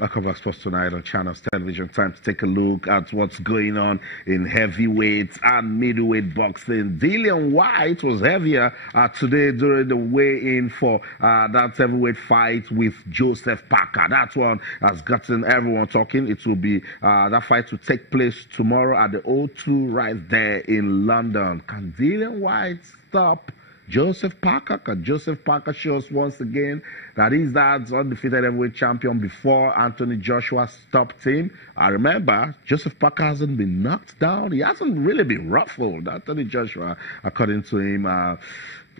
Welcome back, Sports Tonight on Channels Television. Time to take a look at what's going on in heavyweight and middleweight boxing. Dillian Whyte was heavier today during the weigh-in for that heavyweight fight with Joseph Parker. That one has gotten everyone talking. It will be that fight will take place tomorrow at the O2 right there in London. Can Dillian Whyte stop Joseph Parker? Can Joseph Parker show us once again that he's that undefeated heavyweight champion before Anthony Joshua stopped him? I remember Joseph Parker hasn't been knocked down. He hasn't really been ruffled. Anthony Joshua, according to him,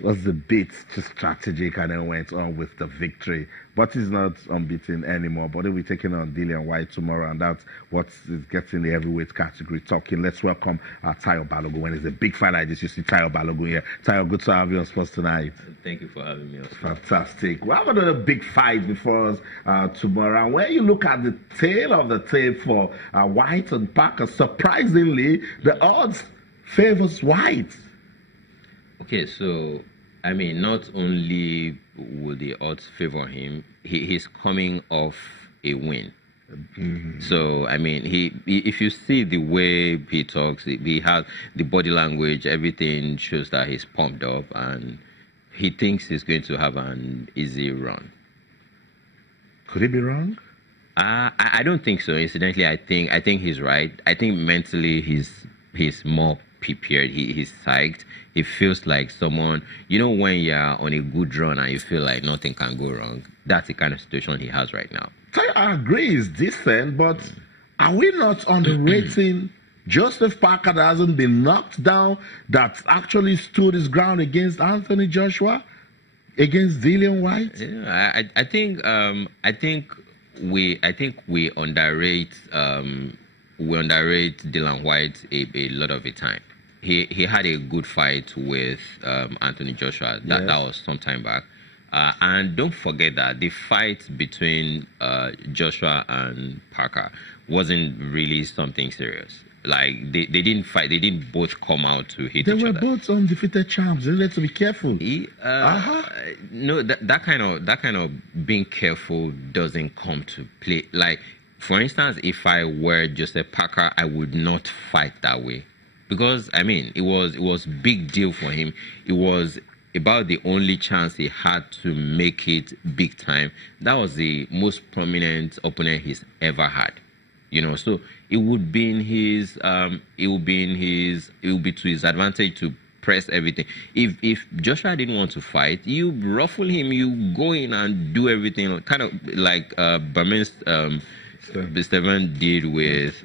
was a bit too strategic and then went on with the victory. But he's not unbeaten anymore. But he'll be taking on Dillian Whyte tomorrow, and that's what is getting the heavyweight category talking. Let's welcome Tayo Balogun. When it's a big fight like this, you see Tayo Balogun here. Tayo, good to have you on Sports Tonight. Thank you for having me. Fantastic. We have another big fight before us tomorrow. And when you look at the tail of the tape for Whyte and Parker, surprisingly, the odds favors Whyte. Okay, so I mean, not only will the odds favor him, he's coming off a win. Mm-hmm. So I mean, he if you see the way he talks, he has the body language, everything shows that he's pumped up, and he thinks he's going to have an easy run. Could he be wrong? I don't think so. Incidentally, I think he's right. I think mentally he's more prepared. He's psyched. It feels like someone, you know, when you're on a good run and you feel like nothing can go wrong. That's the kind of situation he has right now. I agree, it's decent, but are we not underrating Joseph Parker that hasn't been knocked down, that actually stood his ground against Anthony Joshua, against Dillian Whyte? Yeah, I think we underrate Dillian Whyte a lot of the time. He had a good fight with Anthony Joshua. That was some time back. And don't forget that the fight between Joshua and Parker wasn't really something serious. Like they didn't fight. They didn't both come out to hit each other. They were both undefeated champs. They had to be careful. No, that kind of being careful doesn't come to play. Like, for instance, if I were Joseph Parker, I would not fight that way. Because, I mean, it was big deal for him. It was about the only chance he had to make it big time. That was the most prominent opponent he's ever had. You know, so it would be to his advantage to press everything. If Joshua didn't want to fight, you ruffle him, you go in and do everything, kind of like Berman Steven did with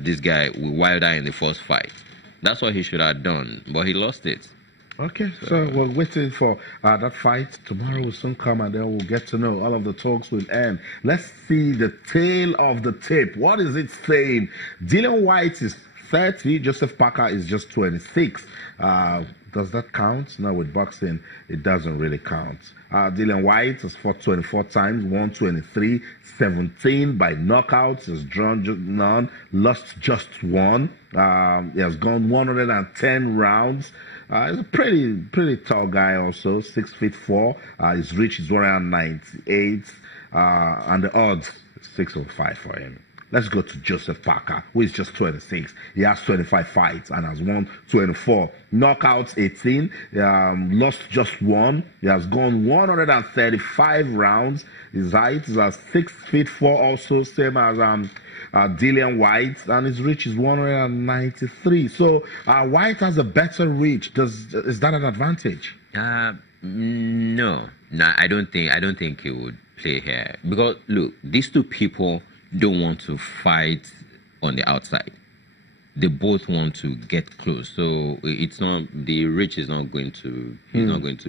this guy with Wilder in the first fight. That's what he should have done, but he lost it. Okay, so we're waiting for that fight. Tomorrow will soon come, and then we'll get to know. All of the talks will end. Let's see the tail of the tape. What is it saying? Dillian Whyte is 30. Joseph Parker is just 26. Does that count? No, with boxing, it doesn't really count. Dillian Whyte has fought 24 times, won 23, 17 by knockouts. Has drawn none, lost just one. He has gone 110 rounds. He's a pretty tall guy also, 6'4". His reach is 198, and the odds 605 for him. Let's go to Joseph Parker, who is just 26. He has 25 fights and has won 24. Knockouts 18, lost just one. He has gone 135 rounds. His height is 6'4", also same as Dillian Whyte, and his reach is 193. So Whyte has a better reach. Is that an advantage? No, I don't think he would play here, because look, these two people don't want to fight on the outside. They both want to get close, so it's not, the reach is not going to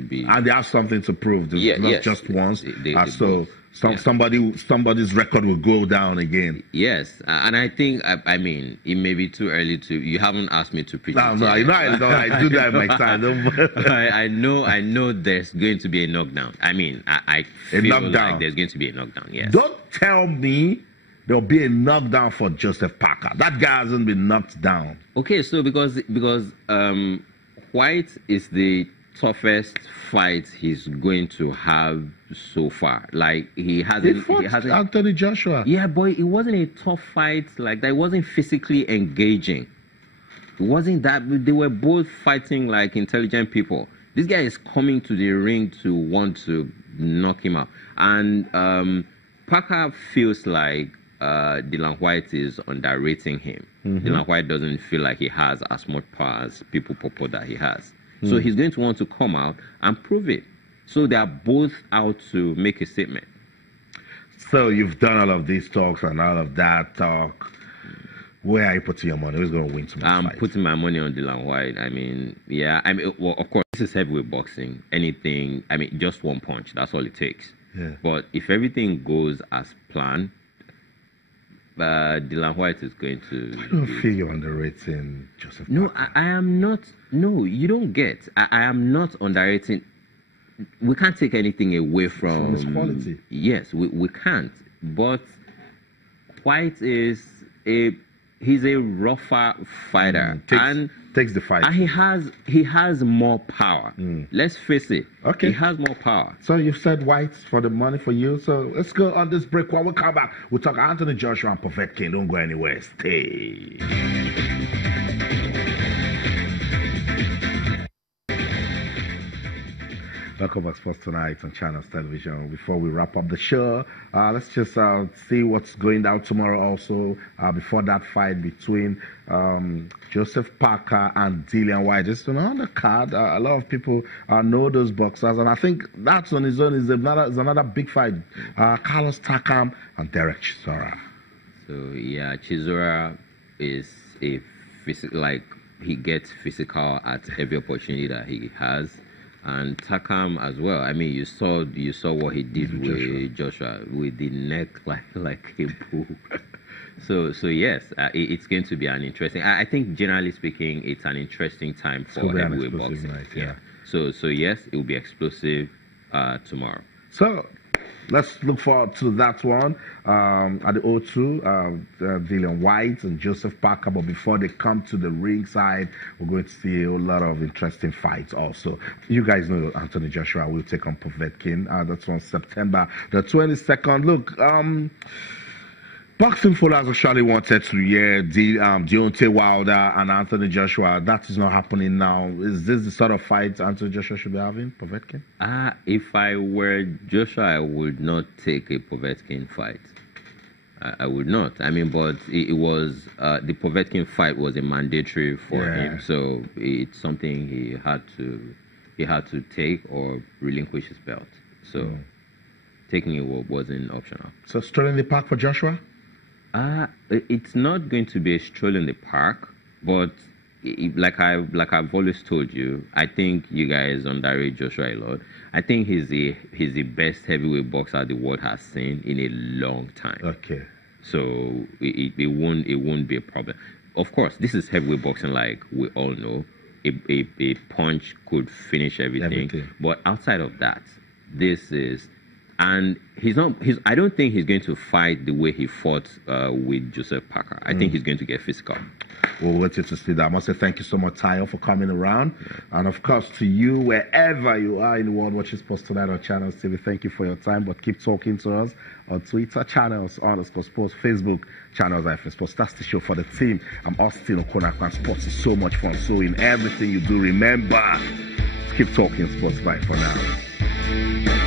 be. And they have something to prove. Not just once. Somebody's record will go down again. Yes, and I think I mean, it may be too early to. You haven't asked me to predict. No, I do that in my time. I know there's going to be a knockdown. I mean, I feel like there's going to be a knockdown. Yes. Don't tell me there'll be a knockdown for Joseph Parker. That guy hasn't been knocked down. Okay, so because Whyte is the toughest fight he's going to have so far. Like he hasn't. Anthony Joshua. Yeah, but it wasn't a tough fight like that. It wasn't physically engaging. It wasn't that. They were both fighting like intelligent people. This guy is coming to the ring to want to knock him out, and Parker feels like Dillian Whyte is underrating him. Dillian Whyte doesn't feel like he has as much power as people purport that he has. So he's going to want to come out and prove it. So they are both out to make a statement. So you've done all of these talks and all of that talk. Where are you putting your money? Who's going to win tomorrow? I'm putting my money on Dillian Whyte. I mean, yeah. I mean, well, of course, this is heavyweight boxing. Anything, I mean, just one punch. That's all it takes. Yeah. But if everything goes as planned, Dillian Whyte is going to... I don't feel you're underrating Joseph No, Parker. I am not. No, you don't get. I am not underrating. We can't take anything away from his quality. Yes, we can't. But Whyte is he's a rougher fighter. Takes the fight. And he has more power. Let's face it. Okay. He has more power. So you've said Whyte for the money for you. So let's go on this break. When we come back, we'll talk Anthony Joshua and Povetkin. Don't go anywhere. Stay. Welcome back to Sports Tonight on Channels Television. Before we wrap up the show, let's just see what's going down tomorrow also. Before that fight between Joseph Parker and Dillian Whyte. Just on the card, a lot of people know those boxers, and I think that's on his own is another big fight. Carlos Takam and Derek Chisora. So yeah, Chisora is a like he gets physical at every opportunity that he has. And Takam as well. I mean, you saw what he did with Joshua with the neck like a bull. So yes, it's going to be an interesting. I think generally speaking, it's an interesting time for heavyweight boxing. Night, yeah. So yes, it will be explosive tomorrow. So let's look forward to that one at the O2. Dillian Whyte and Joseph Parker. But before they come to the ringside, we're going to see a lot of interesting fights also. You guys know Anthony Joshua will take on Povetkin. That's on September the 22nd. Look, boxing followers actually wanted to hear Deontay Wilder and Anthony Joshua. That is not happening now. Is this the sort of fight Anthony Joshua should be having, Povetkin? If I were Joshua, I would not take a Povetkin fight. I would not. I mean, but it was the Povetkin fight was a mandatory for him, so it's something he had to take or relinquish his belt. So taking it wasn't optional. So straight in the park for Joshua? It's not going to be a stroll in the park, but like I've always told you, I think you guys underrate Joshua a lot. I think he's the best heavyweight boxer the world has seen in a long time. Okay. So it won't be a problem. Of course, this is heavyweight boxing, like we all know. A punch could finish everything. But outside of that, this is. And I don't think he's going to fight the way he fought with Joseph Parker. I think he's going to get physical. We'll wait to see that. I must say thank you so much, Tayo, for coming around. And of course, to you, wherever you are in the world watching Sports Tonight on Channels TV, thank you for your time. But keep talking to us on Twitter, Channels_Sports, Facebook, Channels-Sports. That's the show for the team. I'm Austin Okonakwan. Sports is so much fun. So in everything you do, remember, keep talking sports. Bye for now.